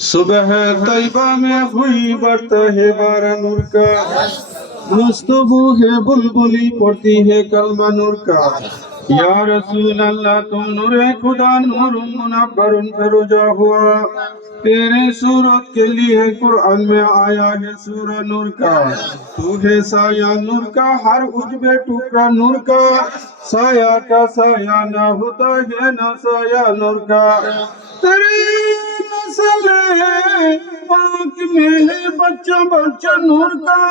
सुबह तैयबा में हुई बरता है बारा नूर का, गुफ्तगू है बुलबुली पढ़ती है कलमा नूर का। या रसूल अल्लाह तुम नूरे खुदा नूर मुनव्वरुन फिरोजा हुआ, तेरे सूरत के लिए कुरान में आया है सूरा नूर का। तू है साया नूर का, हर उजबे टुकड़ा नूर का, साया का साया ना होता है ना साया नूर का। तेरे नस्ल है पाक में है बच्चा बच्चा नूर का,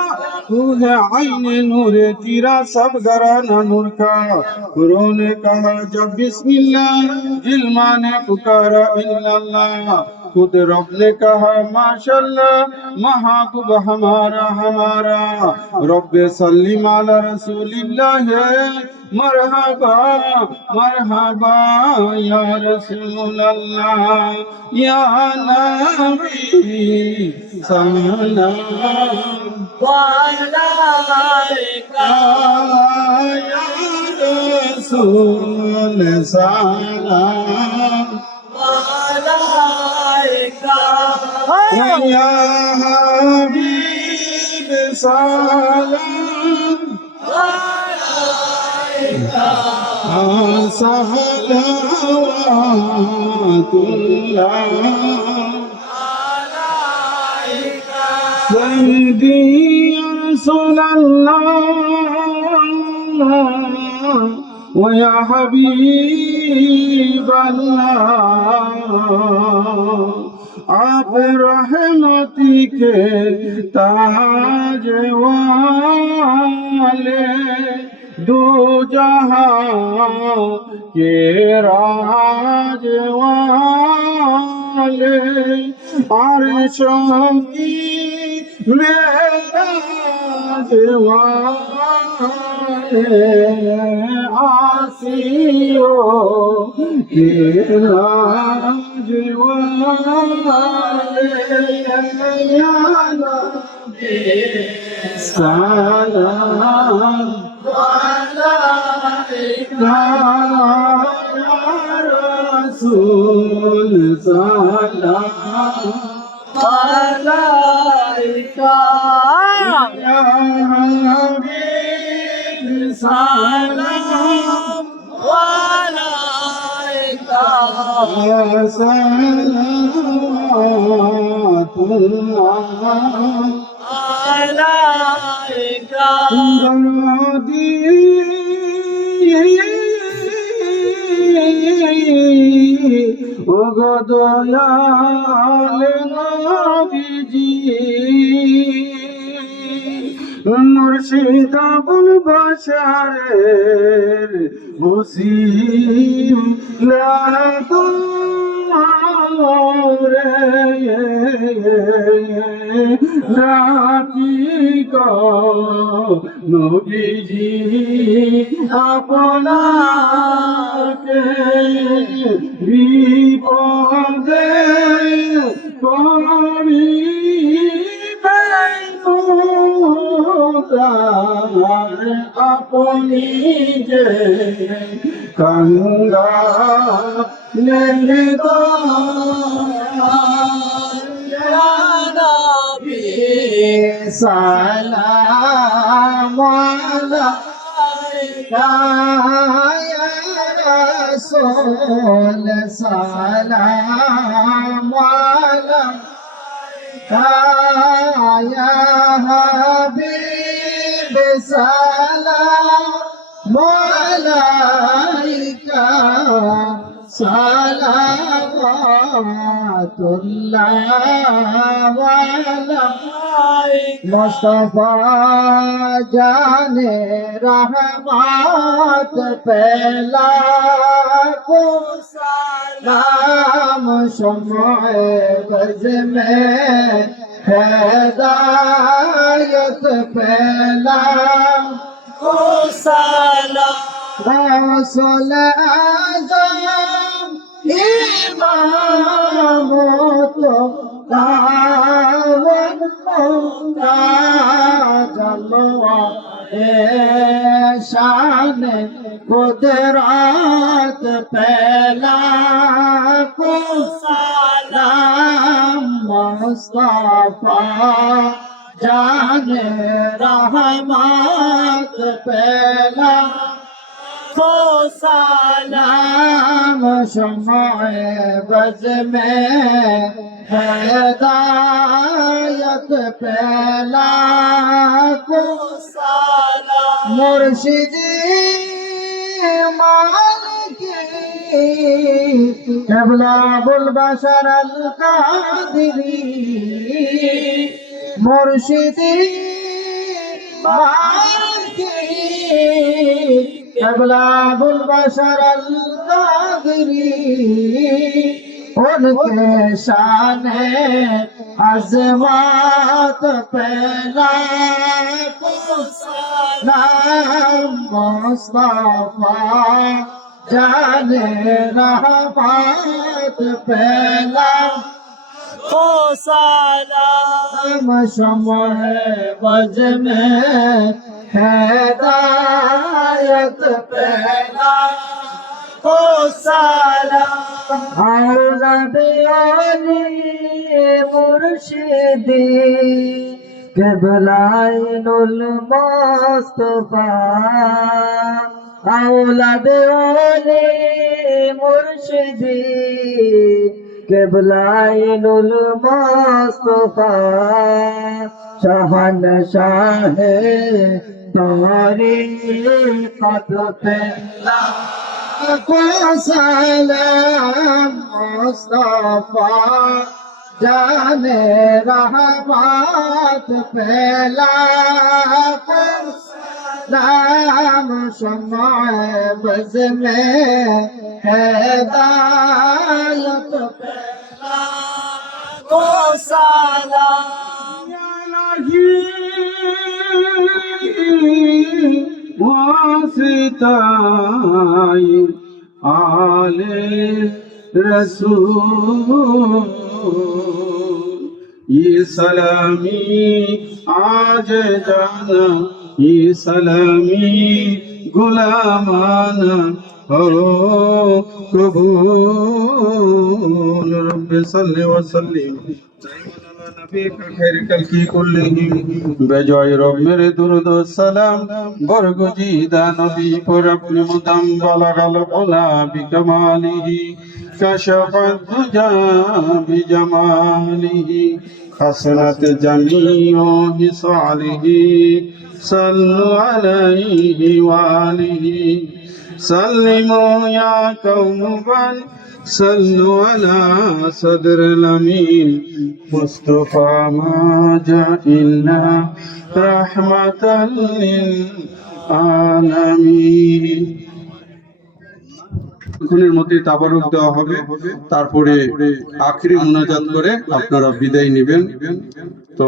तू है आईने नूरे तीरा सब घराना नूर का। गुरु ने कहा जब बिस्मिल्लाह, जिल्मा ने पुकारा इल्लल्लाह, खुद रब ने कहा माशाल्लाह, महबूब हमारा हमारा। रब्बे सल्लिम अला रसूलिल्लाह है, मरहबा मरहबा या रसूल अल्लाह या नबी सलाम वालैका या रसूल सलाम वालैका या हबीब सलाम सहलावतुल्लाह सय्यदी या रसूलल्लाह व या हबीबल्लाह। आप रहमती के ताज वाले, दो जहां के राज वाले, अर्शों की मेराज वाले, आसियों के राज वाले, या नबी सलाम वालैका या रसूल सलाम वालैका या हबीब सलाम वालैका सलावतुल्लाह अलैका। ওগো দয়াল নবীজি, মুর্শিদ আবুল বাশারের ওসিলা তোরে রাখি গো নবীজি আপনাকে, বিপদে করিবেন উদ্ধার, আপনি যে কাঙ্গালেন সালাম আলাইকা ইয়া রাসূল সালাম আলাইকা ইয়া হাবিব সালাম আলাইকা সালাওয়াতুল্লাহ আলাইকা। মুস্তাফা জানে रहमत पहला को सलाम, शम्ए बज़ में हिदायत पहला को सलाम, रसूल आज़म इमाम तो दावन जलवा शान कुदरत पहला को सलाम मुस्तफा जाने रहमत पहला को सलाम शमाए बज में हिदायत पहला को सलाम मुर्शिदी मालिकी क़िबला बुल बशर अल कादिरी मुर्शिदी मालिकी क़िबला बुल बशर अल कादिरी उनके शान अज़मत पहला नाम मुस्तफा जाने रहमत पहला को सलाम शम्अ बज में हिदायत पहला को सलाम औलाद अली मुर्शिदी क़िबलाइनुल मुस्तफा औलाद अली मुर्शिदी क़िबलाइनुल मुस्तफा शहनशाह तरीक़त पहला को सलाम मुस्तफा जाने रहमत पहला को सलाम शम्अ बज़ में हिदायत पहला को सलाम वासिताए आले रसूल ये सलामी आज जाना ये सलामी गुलामाना हो कबूल रब्बि सल्लि व सल्लिम बेजॉय रब मेरे दुरूद व सलाम बरगुजीदा नबी पर अपने मुदम बलगल उला बिकमालिही कशफत दुजा बिजमालिही हसनत जमीओ हिसालिही सल्लु अलैहि वालिही सल्लिमो या कौमुबन सल्लु अला सदर अमीन मुस्तफा माजा इल्ला रहमतल लिल आलामीन খুনের মধ্যে তাবারুক দেওয়া হবে তারপরে আখেরি মুনাজাত করে আপনারা বিদায় নেবেন তো